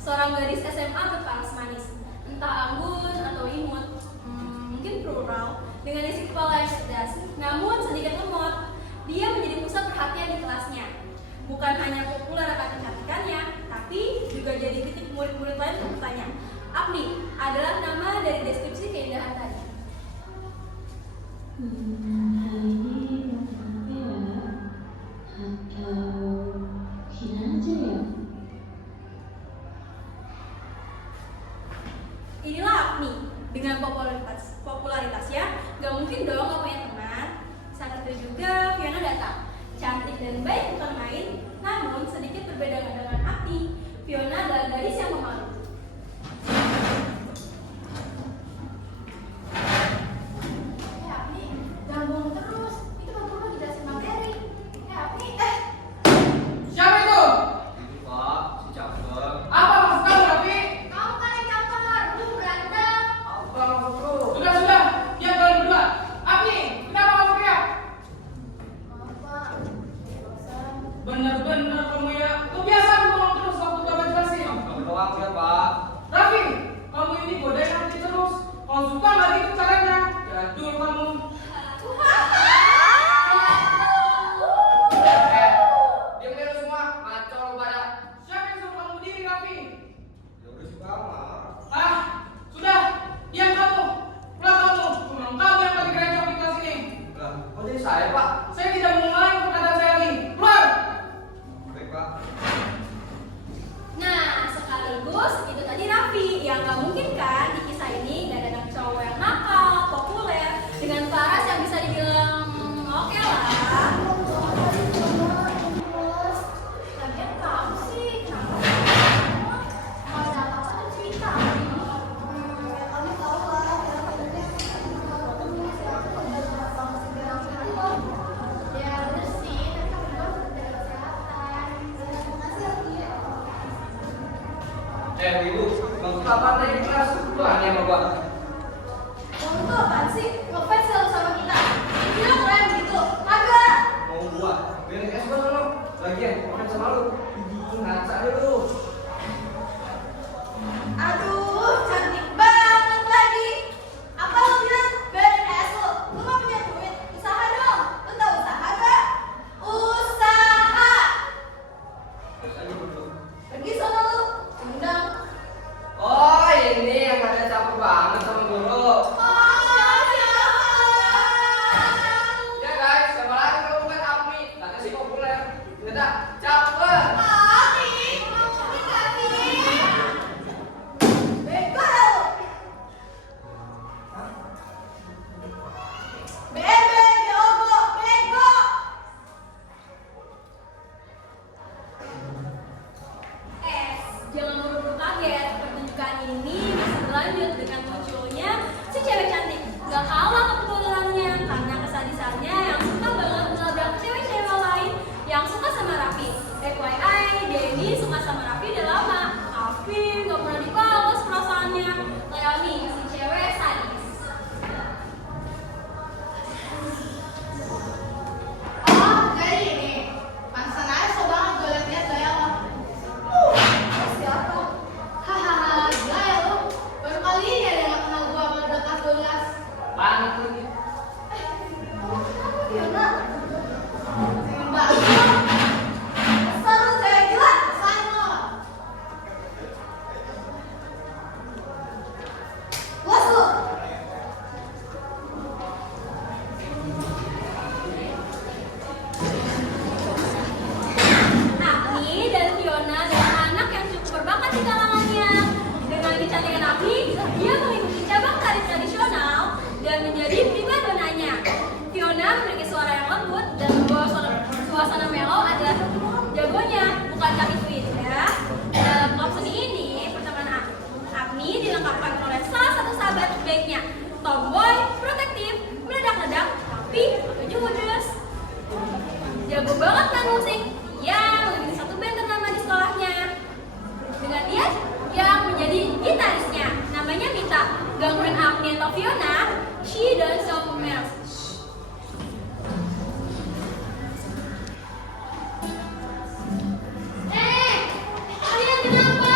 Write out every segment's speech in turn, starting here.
seorang gadis SMA berparas manis, entah anggun atau imut, mungkin plural, dengan isi kepala yang cerdas, namun sedikit lemot. Dia menjadi pusat perhatian di kelasnya. Bukan hanya populer akan kecantikannya, tapi juga jadi titik murid-murid lain untuk bertanya. Apni adalah nama dari deskripsi keindahan tadi. Hari ini atau Vina aja ya? Inilah Apni, dengan popularitasnya, gak mungkin dong gak punya teman. Saat itu juga Fiona datang, cantik dan baik bukan main, namun sedikit berbeda dengan Apni. Fiona adalah gadis yang memalu. Apni, jangan bohong terus, itu baru lagi jelasin materi. Apni, Siapa itu? Ini Pak, si Campur. Apa maksud kamu, Raffi? kamu kan yang campur, lu berantem. Apa maksud lu? Sudah, diam kalian berdua. Apni, kenapa kamu teriak? Bener-bener kamu ya. Kebiasaan ngomong terus waktu kamu jelasin. Kamu doang ya Pak. Raffi, kamu ini godain Apni terus. Kalau suka nggak gitu caranya, jadul kamu. Diam deh lu semua, ngaco lu pada. Siapa yang suruh kamu berdiri, Raffi? Ya udah sih Pak, maaf. Ah, sudah, diam kamu. Pulang kamu. Memang kamu yang lagi gerencong di kelas ini. Lah, kok jadi saya Pak? Saya tidak mengulangi perkataan saya lagi. Keluar. Baik Pak. Nah, sekaligus itu tadi Raffi yang gak mungkin kan di kisah ini gak ada anak cowok yang nakal, populer, dengan paras yang bisa dibilang oke lah. Lagian kamu sih, kenapa? Kalau ada apa-apa tuh cerita. Kamu tahu lah, ya bener sih, tapi kamu juga harus jaga kesehatan. Ibu, maksud apa tadi di kelas? Lu aneh sama gua. Kamu tuh apaan sih? Ngefans selalu sama kita. Gila keren gitu. Kagak. Mau gua? Biarin es gua sono. Lagian, makan sama lu. Ngaca deh lu. Aduh, cantik banget lagi. Apa lo bilang? Biarin es lo. Lo gak punya duit. Usaha dong. Lo tau usaha gak? Usaha. Terus aja dulu. Pergi sana lo. Undang. Oh, ini yang ada capek banget sama guru. Ya guys, siapa lagi kalau bukan Apni? Kata si populer. Kita capek. Bego lo. Bebe, biogo, bego. Jangan buru-buru kaget. Pertunjukan ini bisa berlanjut dengan munculnya si cewek cantik. Gak kalah kepopulerannya karena kesadisannya yang suka banget menabrak cewek-cewek lain yang suka sama Raffi. FYI, Denny suka sama Raffi udah lama, tapi gak pernah dibalas perasaannya. Leoni, si cewek sadis. Oh, jadi ini. Pantesan aja so banget gue liat-liat gaya lo. Siapa? Hahaha, gila ya lo. Baru kali ini ada yang kenal gue sama udah kelas 12. Panik lagi. Fiona, Seneng banget lo. asal lu cewek gila. Kesan lo. Puas lu. Agni dan Fiona adalah anak yang cukup berbakat di kalangannya. Dengan kecantikan Agni, dia mengikuti cabang tari tradisional dan menjadi primadonanya. Fiona memiliki suara yang lembut dan membawa suasana melo adalah jagonya, bukan kaki tweet ya. Dalam kelompok seni ini, pertemanan Agni dilengkapi oleh salah satu sahabat baiknya, tomboy, protektif, meledak-ledak, tapi judes. Jago banget kan musik, ya memiliki satu band ternama di sekolahnya. Dengan dia yang menjadi gitarisnya, namanya Mita. Gangguin Agni atau Fiona, she does so mess. Kalian kenapa?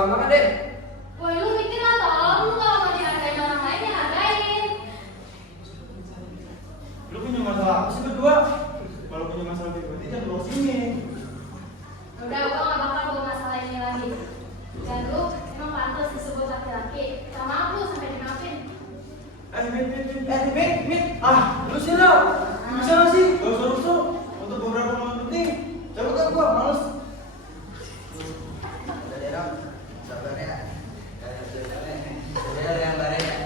lama banget deh. Woi, lu mikir lah tolong, lu kalau nggak dihargain orang lain ya hargain. Lu punya masalah apa sih berdua? Kalau punya masalah pribadi jangan bawa sini. Udah, gua nggak bakal bawa masalah ini lagi. Dan lu emang pantas disebut laki-laki. Sama aku sampai dimaafin. Mit. Ah, lu sih lo. Bisa nggak sih? Gak usah rusuh. Untuk beberapa momen penting. Cabut kan gua, males. Udah deh, Ram. Sabar ya. Udah yang bayar ya.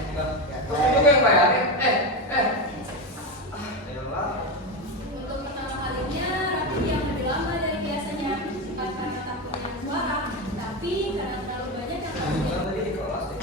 Kamu juga yang bayarin. Ayolah. Untuk pertama kalinya, Raffi yang lebih lama dari biasanya. Bukan karena takutnya suara, tapi karena terlalu banyak yang takutnya. Tadi di kelas deh.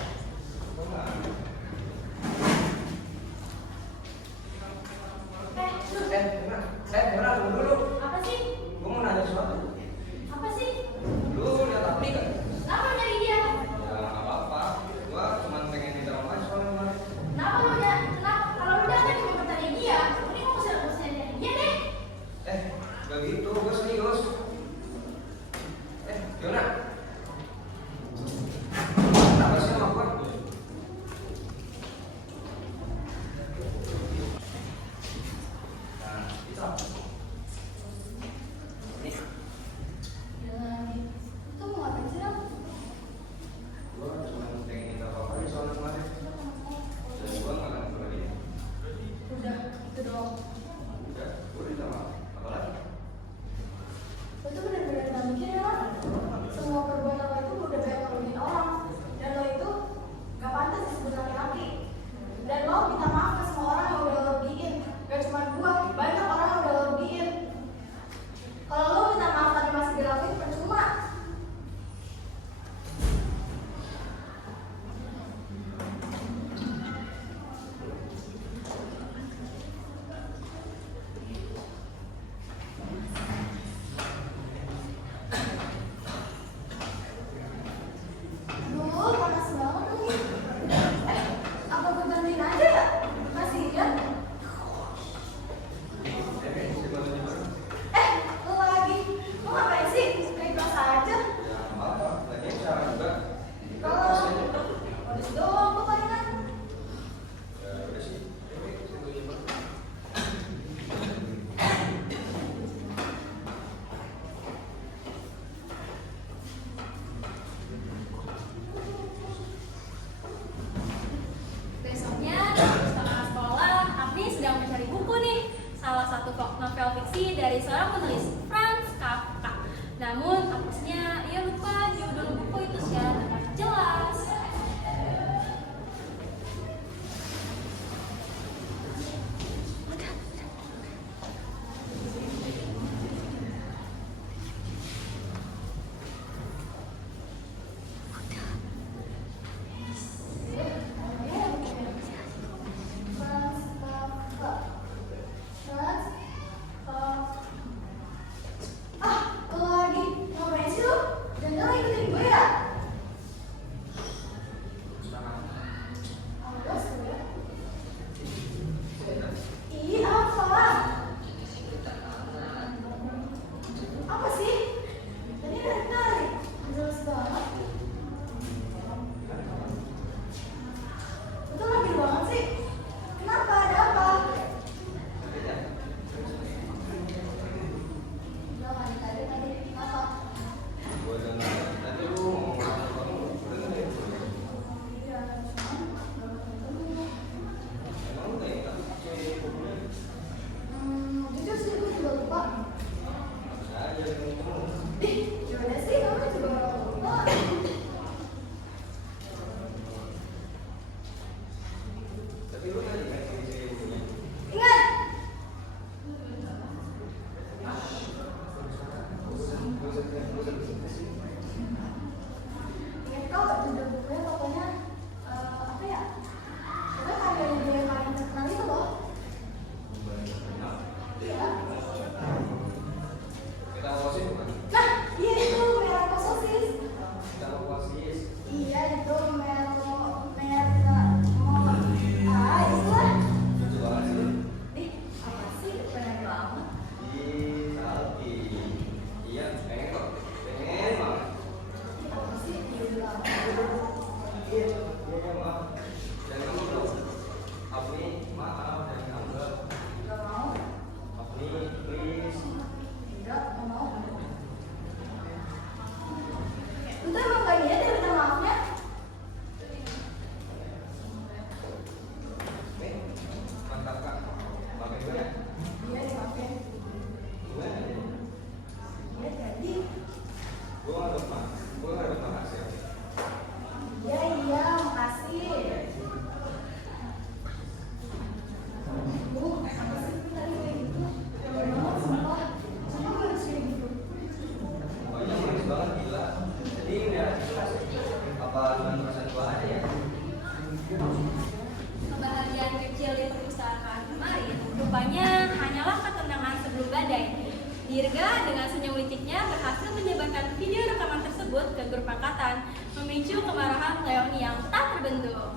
akan memicu kemarahan Leoni yang tak terbendung.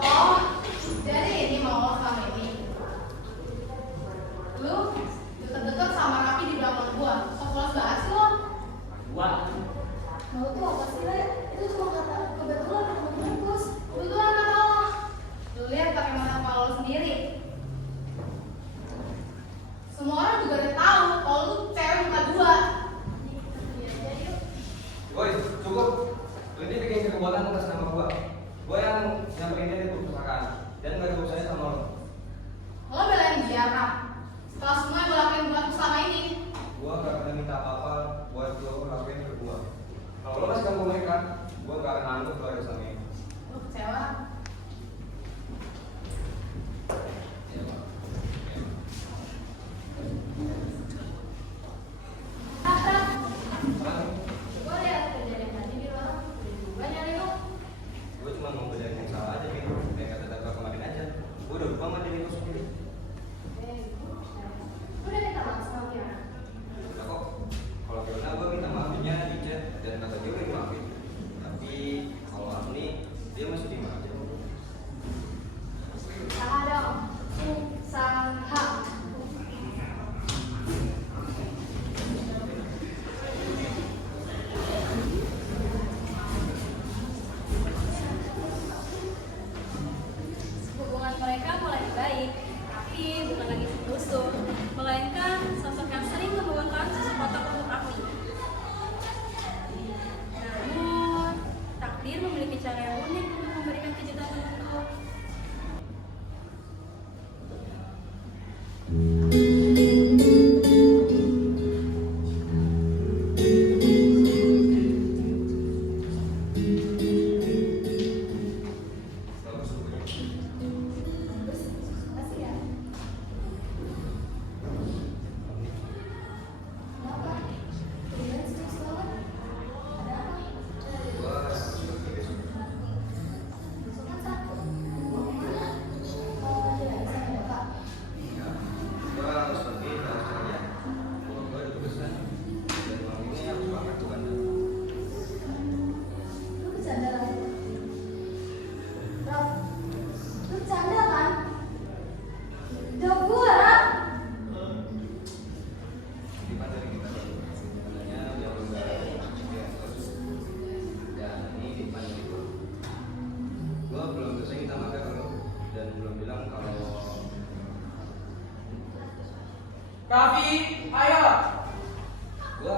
Oh, jadi ini mau lo sama ini. Lu deket-deket sama Rapi di belakang gua. Sok kelas banget sih lo. Wah, Mau tuh apa sih, Le? Itu cuma kata kebetulan temen bungkus. Kebetulan kata lo. Lu lihat pakai mata kepala lo sendiri. Semua orang juga udah tahu kalau lu cewek muka dua. Iya aja yuk. Woi, cukup. Lu ini bikin kekuatan atas nama gua. Gua yang nyamperin dia di perpustakaan dan gak ada urusannya sama lo. Lo belain dia, Kak. Setelah semua yang gue lakuin buat lu selama ini. Gua gak pernah minta apa-apa buat lo lakuin ke gua. Kalau lo masih ganggu mereka, gua gak akan anggap lo ada sama ini. Lu kecewa? Iya, Pak. Kak, Apaan? gue lihat kejadian tadi di luar. Udah juga nyari lu. Gue cuma mau bedain yang salah aja gitu. Kayak kata-kata kemarin aja. Gue udah lupa sama diri gue sendiri. Lu udah minta maaf sama Fiona? Udah kok. Kalau Fiona gue minta maafinnya di chat dan kata dia udah maafin. Tapi kalau Amni dia masih di aja. Usaha dong. Usaha. Hubungan mereka mulai baik, tapi bukan lagi tusuk, melainkan sosok yang sering membongkar sosok kotor untuk Afni. Namun, takdir memiliki cara yang unik untuk memberikan kejutan untukku. Bagus rupanya. Bagus. Makasih ya. Kenapa? Kalian serius banget? Ada apa? Gue harus pergi besok. Besok kan Sabtu. Mau kemana? Jalan sama Bapak. Ya, gue harus pergi ke Australia. Gue ada tugasan. Dan malam ini aku banget tuh bandar. Lu bercanda kan? Raf, lu bercanda kan? Jawab gua, Raf. Di mana dari kita sebenarnya jauh lebih dan ini di depan itu gue belum selesai minta maaf ke lo dan belum bilang kalau Raffi, ayo. gue